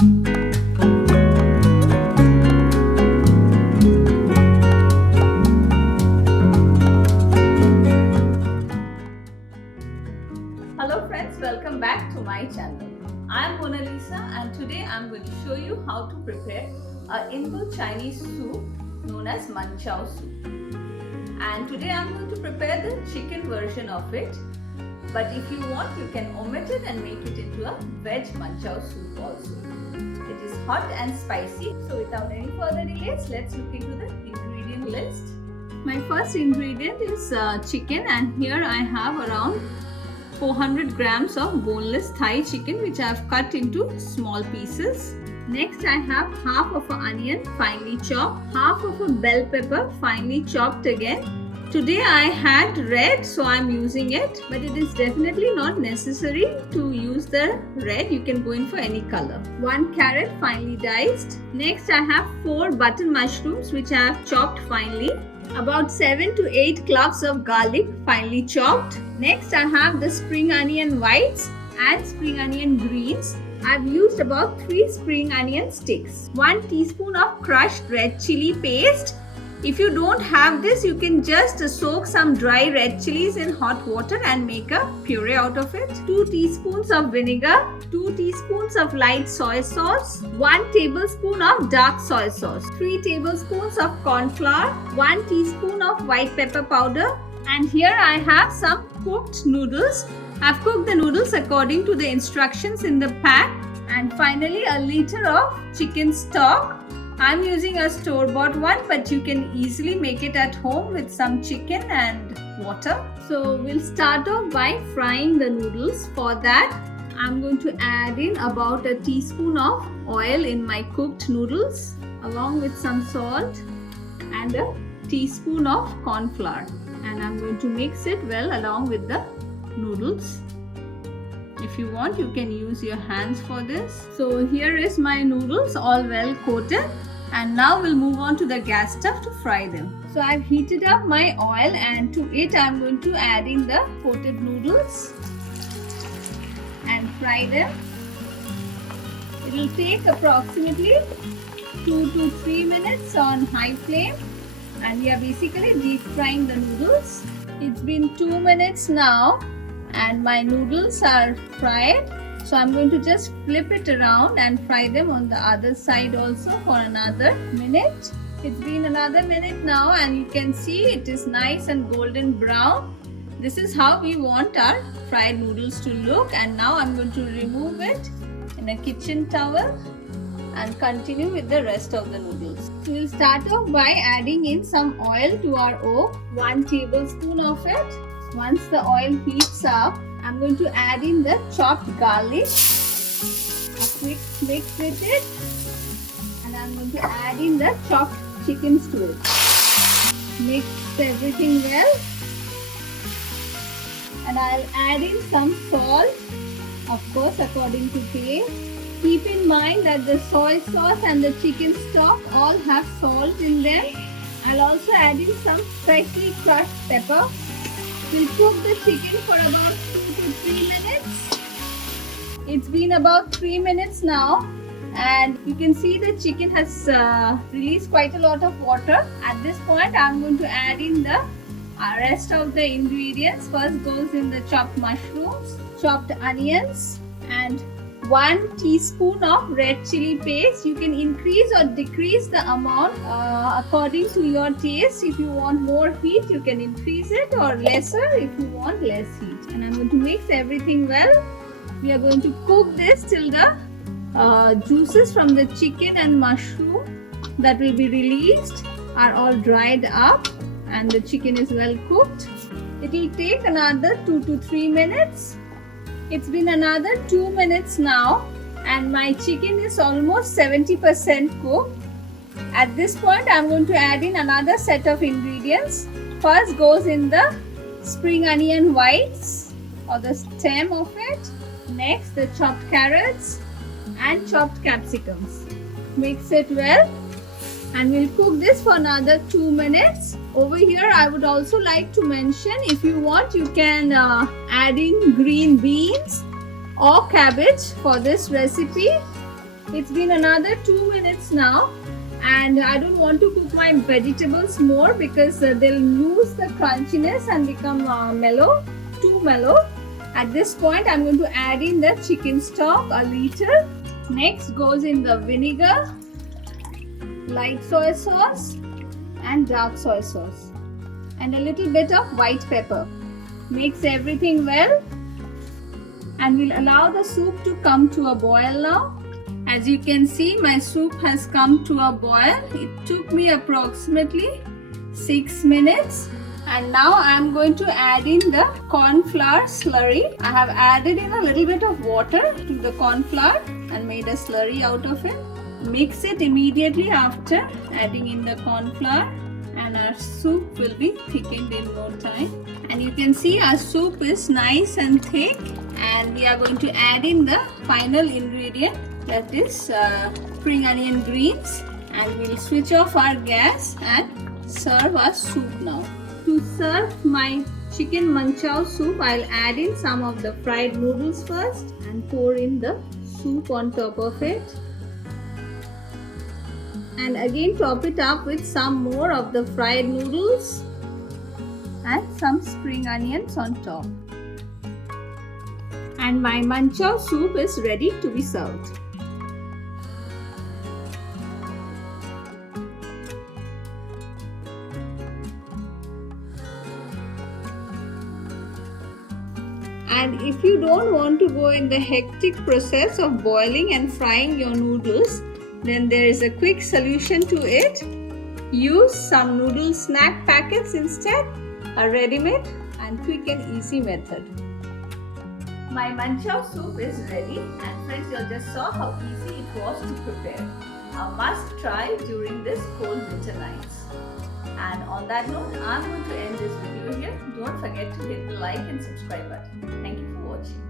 Hello friends, welcome back to my channel. I am Mona Lisa and today I am going to show you how to prepare a Indo-Chinese soup known as manchow soup. And today I am going to prepare the chicken version of it. But if you want, you can omit it and make it into a veg manchow soup also. It is hot and spicy. So without any further delays, let's look into the ingredient list. My first ingredient is chicken, and here I have around 400 grams of boneless Thai chicken which I have cut into small pieces. Next I have half of an onion finely chopped, half of a bell pepper finely chopped again. Today I had red, so I am using it, but it is definitely not necessary to use the red. You can go in for any color. 1 carrot finely diced. Next I have 4 button mushrooms which I have chopped finely. About 7 to 8 cloves of garlic finely chopped. Next I have the spring onion whites and spring onion greens. I've used about 3 spring onion sticks. 1 teaspoon of crushed red chili paste. If you don't have this, you can just soak some dry red chilies in hot water and make a puree out of it. 2 teaspoons of vinegar, 2 teaspoons of light soy sauce, 1 tablespoon of dark soy sauce, 3 tablespoons of corn flour, 1 teaspoon of white pepper powder, and here I have some cooked noodles. I've cooked the noodles according to the instructions in the pack. And finally a liter of chicken stock. I'm using a store-bought one, but you can easily make it at home with some chicken and water. So we'll start off by frying the noodles. For that, I'm going to add in about a teaspoon of oil in my cooked noodles, along with some salt and a teaspoon of corn flour. And I'm going to mix it well along with the noodles. If you want, you can use your hands for this. So here is my noodles all well coated. And now we'll move on to the gas stove to fry them. So I've heated up my oil, and to it I'm going to add in the coated noodles and fry them. It will take approximately 2 to 3 minutes on high flame, and we are basically deep frying the noodles. It's been 2 minutes now and my noodles are fried. So I'm going to just flip it around and fry them on the other side also for another minute. It's been another minute now and you can see it is nice and golden brown. This is how we want our fried noodles to look, and now I'm going to remove it in a kitchen towel and continue with the rest of the noodles. So we'll start off by adding in some oil to our wok, 1 tablespoon of it. Once the oil heats up, I'm going to add in the chopped garlic, a quick mix with it, and I'm going to add in the chopped chickens to it. Mix everything well, and I'll add in some salt, of course according to taste. Keep in mind that the soy sauce and the chicken stock all have salt in them. I'll also add in some freshly crushed pepper. We'll cook the chicken for about 2 to 3 minutes. It's been about 3 minutes now, and you can see the chicken has released quite a lot of water. At this point, I'm going to add in the rest of the ingredients. First goes in the chopped mushrooms, chopped onions, and 1 teaspoon of red chili paste. You can increase or decrease the amount according to your taste. If you want more heat, you can increase it, or lesser if you want less heat. And I'm going to mix everything well. We are going to cook this till the juices from the chicken and mushroom that will be released are all dried up and the chicken is well cooked. It will take another 2 to 3 minutes. It's been another 2 minutes now and my chicken is almost 70% cooked. At this point, I'm going to add in another set of ingredients. First goes in the spring onion whites or the stem of it. Next, the chopped carrots and chopped capsicums. Mix it well and we'll cook this for another 2 minutes. Over here, I would also like to mention, if you want, you can add in green beans or cabbage for this recipe. It's been another 2 minutes now, and I don't want to cook my vegetables more because they'll lose the crunchiness and become mellow, too mellow. At this point, I'm going to add in the chicken stock, a liter. Next goes in the vinegar, light soy sauce and dark soy sauce, and a little bit of white pepper. Mix everything well, and we'll allow the soup to come to a boil now. As you can see, my soup has come to a boil. It took me approximately 6 minutes. And now I'm going to add in the corn flour slurry. I have added in a little bit of water to the corn flour and made a slurry out of it. Mix it immediately after adding in the corn flour, and our soup will be thickened in no time. And you can see our soup is nice and thick, and we are going to add in the final ingredient, that is spring onion greens, and we'll switch off our gas and serve our soup now. To serve my chicken manchow soup, I'll add in some of the fried noodles first and pour in the soup on top of it. And again top it up with some more of the fried noodles and some spring onions on top. And my manchow soup is ready to be served. And if you don't want to go in the hectic process of boiling and frying your noodles, then there is a quick solution to it. Use some noodle snack packets instead, a ready-made and quick and easy method. My manchow soup is ready, and friends, you just saw how easy it was to prepare. A must try during this cold winter nights. And on that note, I'm going to end this video here. Don't forget to hit the like and subscribe button. Thank you for watching.